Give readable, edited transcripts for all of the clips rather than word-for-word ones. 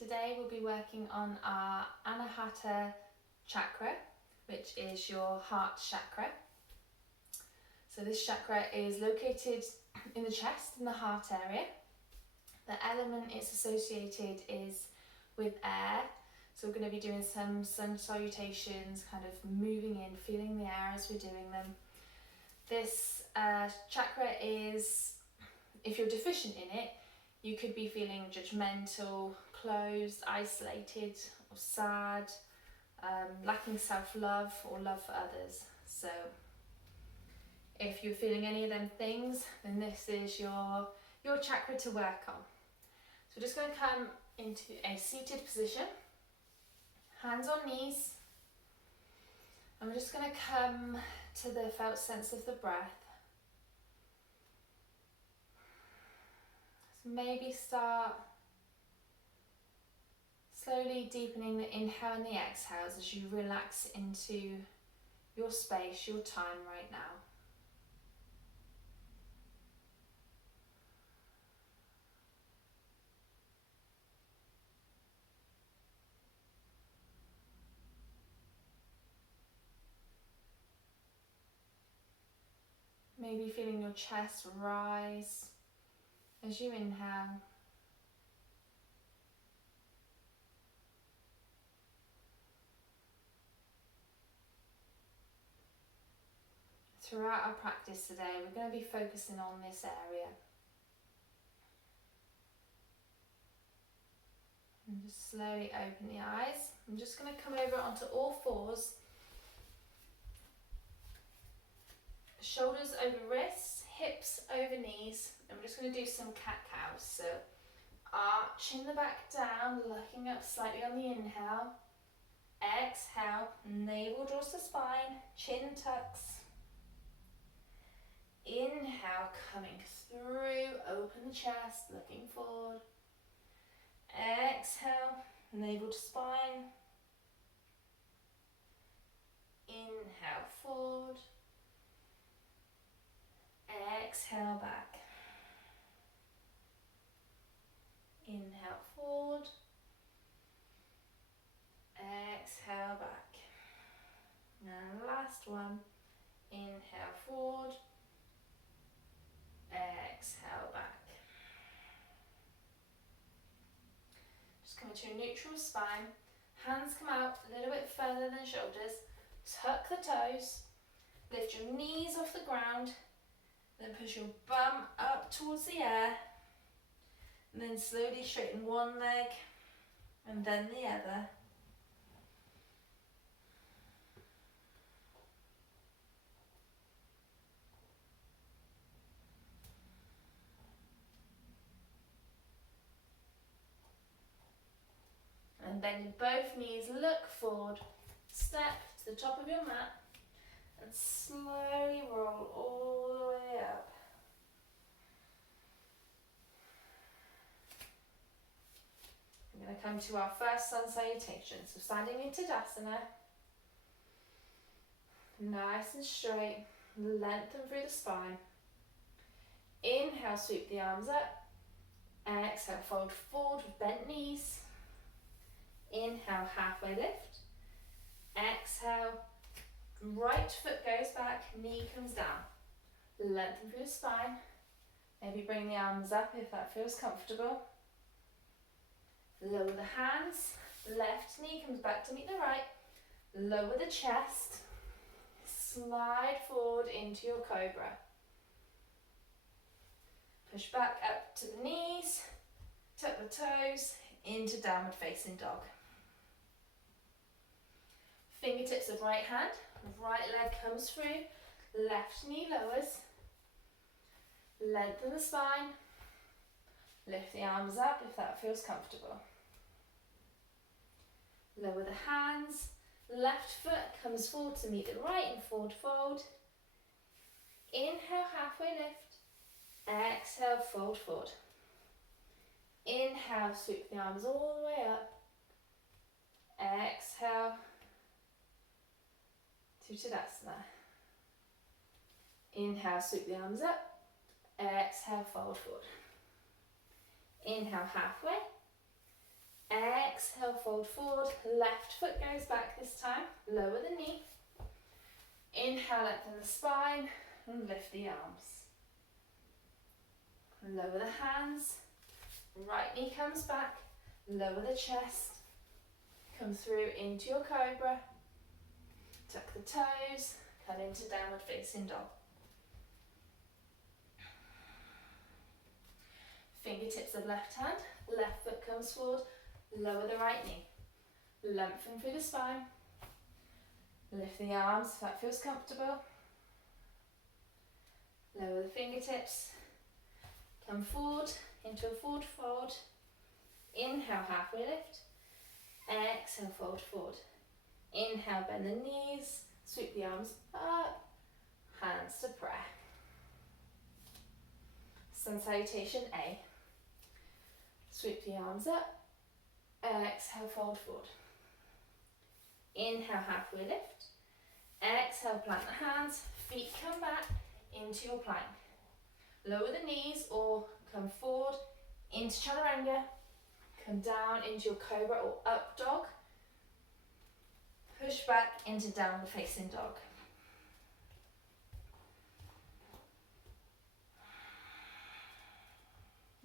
Today we'll be working on our Anahata Chakra, which is your heart chakra. So this chakra is located in the chest, in the heart area. The element it's associated is with air. So we're going to be doing some sun salutations, kind of moving in, feeling the air as we're doing them. This chakra is, if you're deficient in it, you could be feeling judgmental, closed, isolated, or sad, lacking self-love or love for others. So if you're feeling any of them things, then this is your chakra to work on. So we're just going to come into a seated position, hands on knees, and we're just going to come to the felt sense of the breath. So maybe start slowly deepening the inhale and the exhales as you relax into your space, your time right now. Maybe feeling your chest rise as you inhale. Throughout our practice today, we're going to be focusing on this area. And just slowly open the eyes. I'm just going to come over onto all fours. Shoulders over wrists, hips over knees. And we're just going to do some cat-cows. So arching the back down, looking up slightly on the inhale. Exhale, navel draws the spine, chin tucks. Inhale, coming through, open the chest, looking forward. Exhale, navel to spine. Inhale, forward. Exhale, back. Inhale, forward. Exhale, back. And last one. Inhale, forward. Exhale, back. Just come into a neutral spine. Hands come out a little bit further than shoulders. Tuck the toes. Lift your knees off the ground. Then push your bum up towards the air. And then slowly straighten one leg and then the other. And bend both knees, look forward, step to the top of your mat and slowly roll all the way up. We're going to come to our first sun salutation. So standing in Tadasana, nice and straight, lengthen through the spine. Inhale, sweep the arms up. Exhale, fold forward with bent knees. Inhale, halfway lift. Exhale, right foot goes back, knee comes down. Lengthen through the spine. Maybe bring the arms up if that feels comfortable. Lower the hands. Left knee comes back to meet the right. Lower the chest. Slide forward into your cobra. Push back up to the knees. Tuck the toes into downward facing dog. Fingertips of right hand, right leg comes through, left knee lowers, lengthen the spine, lift the arms up if that feels comfortable. Lower the hands, left foot comes forward to meet the right and forward fold. Inhale, halfway lift, exhale, fold forward. Inhale, sweep the arms all the way up, exhale, to Tadasana. Inhale, sweep the arms up. Exhale, fold forward. Inhale, halfway. Exhale, fold forward. Left foot goes back this time. Lower the knee. Inhale, lengthen the spine and lift the arms. Lower the hands. Right knee comes back. Lower the chest. Come through into your cobra. Tuck the toes. Come into downward facing dog. Fingertips of left hand. Left foot comes forward. Lower the right knee. Lengthen through the spine. Lift the arms if that feels comfortable. Lower the fingertips. Come forward into a forward fold. Inhale, halfway lift. Exhale, fold forward. Inhale, bend the knees. Sweep the arms up. Hands to prayer. Sun salutation A. Sweep the arms up. Exhale, fold forward. Inhale, halfway lift. Exhale, plant the hands. Feet come back into your plank. Lower the knees or come forward into chaturanga. Come down into your cobra or up dog. Push back into downward facing dog.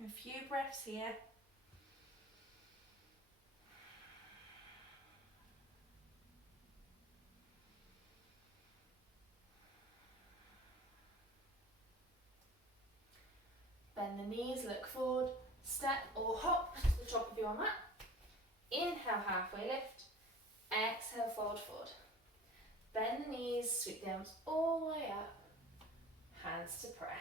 A few breaths here. Bend the knees, look forward, step or hop to the top of your mat. Inhale, halfway lift. Exhale, fold forward. Bend the knees, sweep the arms all the way up. Hands to prayer.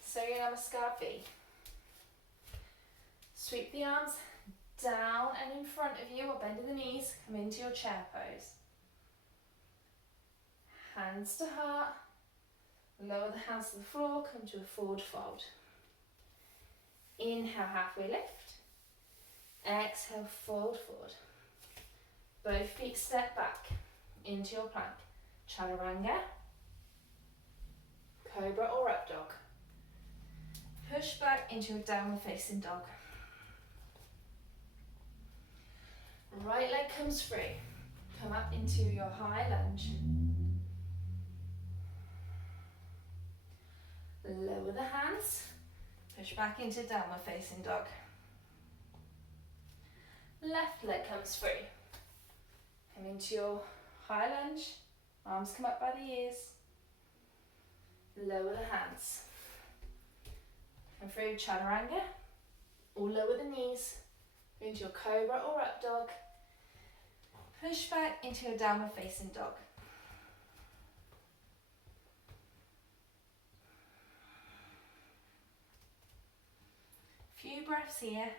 Surya Namaskar B. Sweep the arms down and in front of you or bend the knees. Come into your chair pose. Hands to heart. Lower the hands to the floor, come to a forward fold. Inhale, halfway lift. Exhale, fold forward. Both feet step back into your plank. Chaturanga, cobra or up dog. Push back into a downward facing dog. Right leg comes free. Come up into your high lunge. Lower the hands, push back into downward facing dog. Left leg comes free. Come into your high lunge, arms come up by the ears. Lower the hands. Come through chaturanga, or lower the knees, into your cobra or up dog. Push back into your downward facing dog. Few breaths here.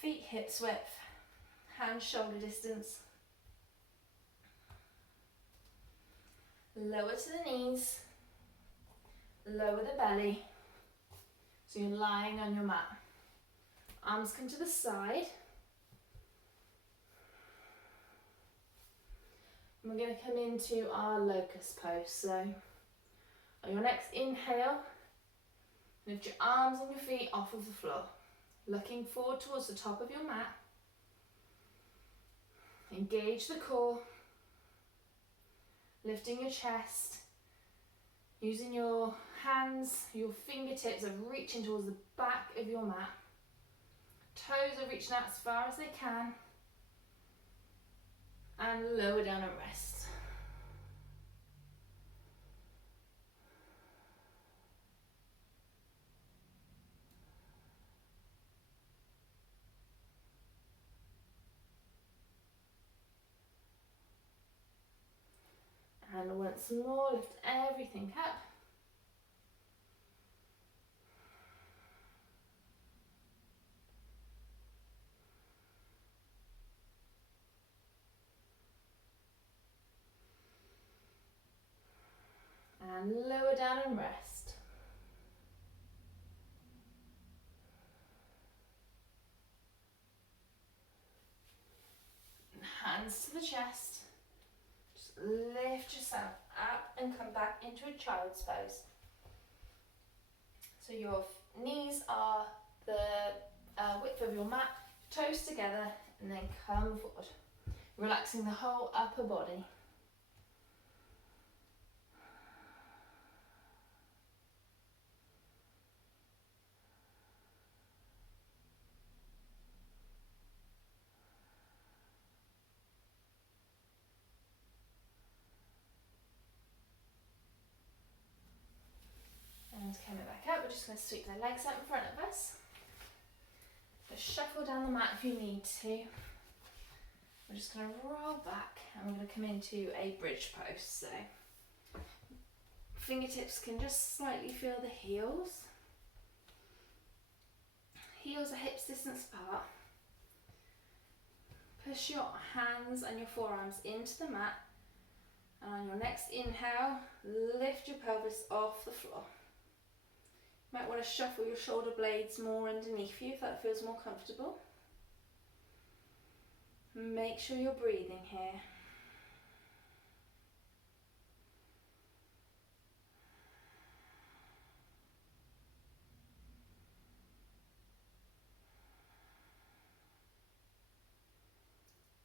Feet hips width, hands shoulder distance. Lower to the knees, lower the belly. So you're lying on your mat. Arms come to the side. And we're going to come into our locust pose. So on your next inhale, lift your arms and your feet off of the floor, looking forward towards the top of your mat. Engage the core, lifting your chest, using your hands, your fingertips are reaching towards the back of your mat. Toes are reaching out as far as they can. And lower down and rest. And once more, lift everything up. And lower down and rest. Hands to the chest. Just lift yourself up and come back into a child's pose. So your knees are the width of your mat, toes together, and then come forward, relaxing the whole upper body. And coming back up, we're just going to sweep the legs out in front of us. Just shuffle down the mat if you need to. We're just going to roll back and we're going to come into a bridge pose. So fingertips can just slightly feel the heels. Heels are hips distance apart. Push your hands and your forearms into the mat. And on your next inhale, lift your pelvis off the floor. You might want to shuffle your shoulder blades more underneath you if that feels more comfortable. Make sure you're breathing here.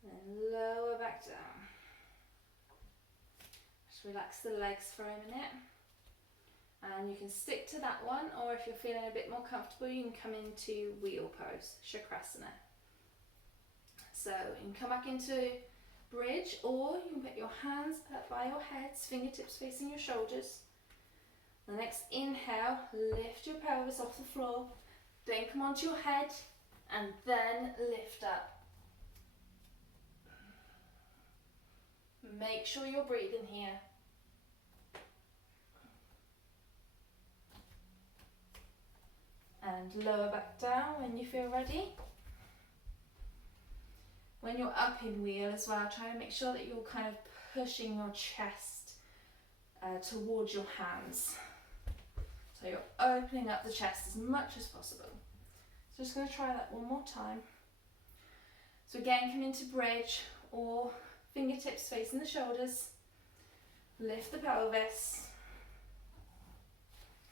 Then lower back down. Just relax the legs for a minute. And you can stick to that one, or if you're feeling a bit more comfortable, you can come into wheel pose, Chakrasana. So you can come back into bridge, or you can put your hands up by your heads, fingertips facing your shoulders. The next inhale, lift your pelvis off the floor, then come onto your head, and then lift up. Make sure you're breathing here. And lower back down when you feel ready. When you're up in wheel as well, try and make sure that you're kind of pushing your chest towards your hands. So you're opening up the chest as much as possible. So just going to try that one more time. So again, come into bridge or fingertips facing the shoulders. Lift the pelvis.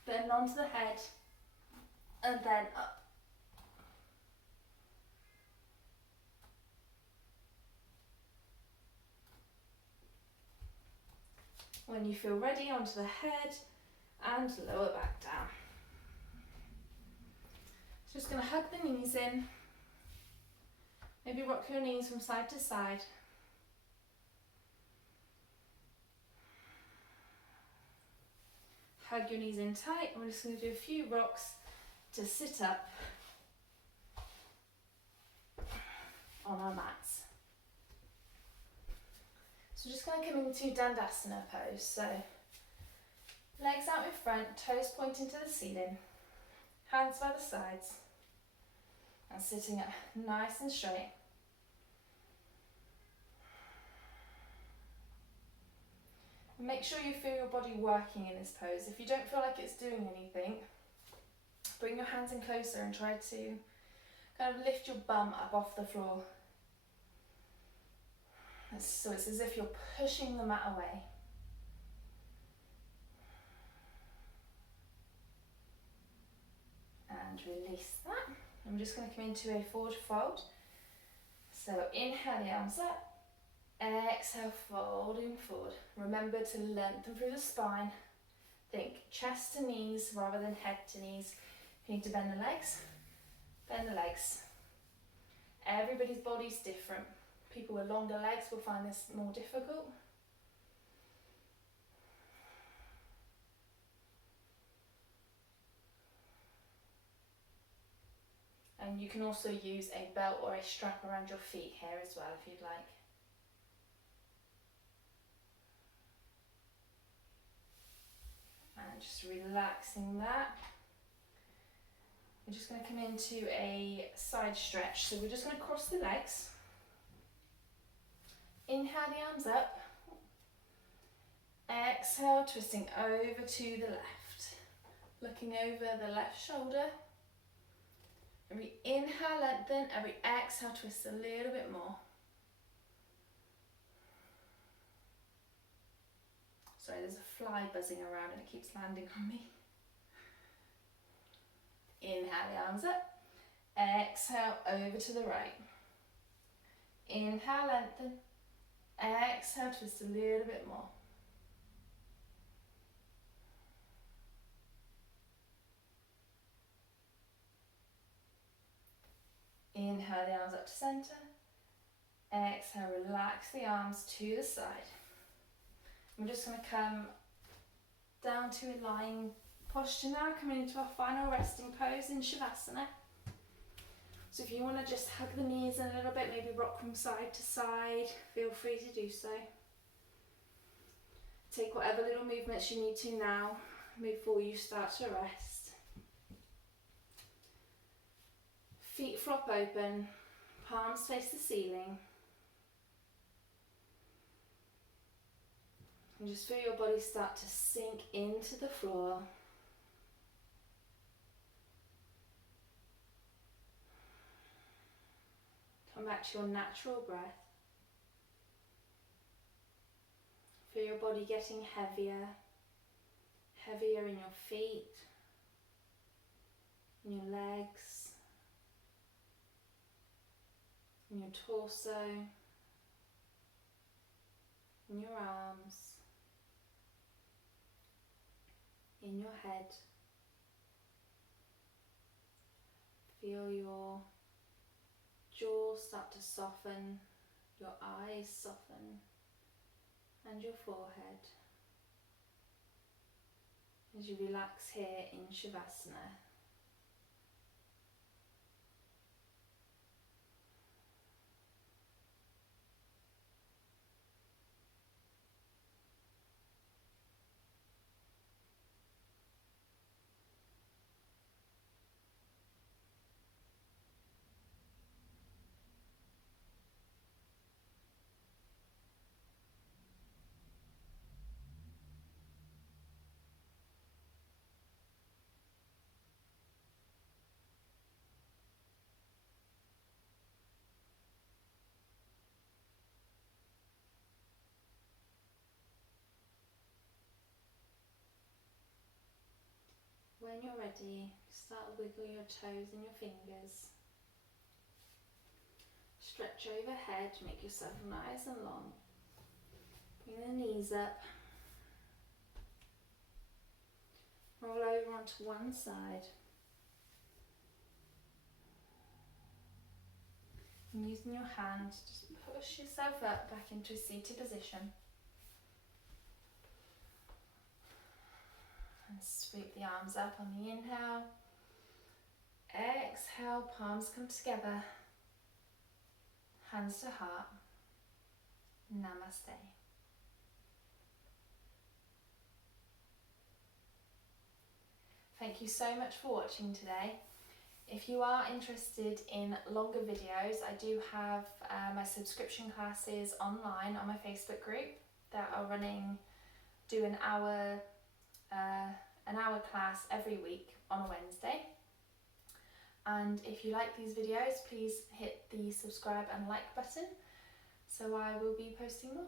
Then onto the head. And then up. When you feel ready, onto the head and lower back down. Just going to hug the knees in. Maybe rock your knees from side to side. Hug your knees in tight. We're just going to do a few rocks to sit up on our mats. So just going to come into Dandasana pose. So legs out in front, toes pointing to the ceiling, hands by the sides, and sitting up nice and straight. Make sure you feel your body working in this pose. If you don't feel like it's doing anything, bring your hands in closer and try to kind of lift your bum up off the floor. So it's as if you're pushing the mat away. And release that. I'm just going to come into a forward fold. So inhale the arms up. Exhale, folding forward. Remember to lengthen through the spine. Think chest to knees rather than head to knees. You need to bend the legs. Bend the legs. Everybody's body's different. People with longer legs will find this more difficult. And you can also use a belt or a strap around your feet here as well if you'd like. And just relaxing that. We're just going to come into a side stretch. So we're just going to cross the legs. Inhale the arms up. Exhale, twisting over to the left. Looking over the left shoulder. Every inhale, lengthen. Every exhale, twist a little bit more. Sorry, there's a fly buzzing around and it keeps landing on me. Inhale the arms up. Exhale over to the right. Inhale, lengthen. Exhale, twist a little bit more. Inhale the arms up to centre. Exhale, relax the arms to the side. I'm just going to come down to a lying posture now, coming into our final resting pose in Shavasana. So if you want to just hug the knees in a little bit, maybe rock from side to side, feel free to do so. Take whatever little movements you need to now before you start to rest. Feet flop open, palms face the ceiling. And just feel your body start to sink into the floor. Come back to your natural breath. Feel your body getting heavier, heavier in your feet, in your legs, in your torso, in your arms, in your head. Feel your jaw start to soften, your eyes soften, and your forehead as you relax here in Shavasana. When you're ready, start to wiggle your toes and your fingers. Stretch overhead, make yourself nice and long. Bring the knees up. Roll over onto one side. And using your hand, just push yourself up back into a seated position. And sweep the arms up on the inhale. Exhale, palms come together. Hands to heart. Namaste. Thank you so much for watching today. If you are interested in longer videos, I do have my subscription classes online on my Facebook group that are running, do an hour class every week on a Wednesday. And if you like these videos, please hit the subscribe and like button so I will be posting more.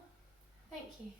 Thank you.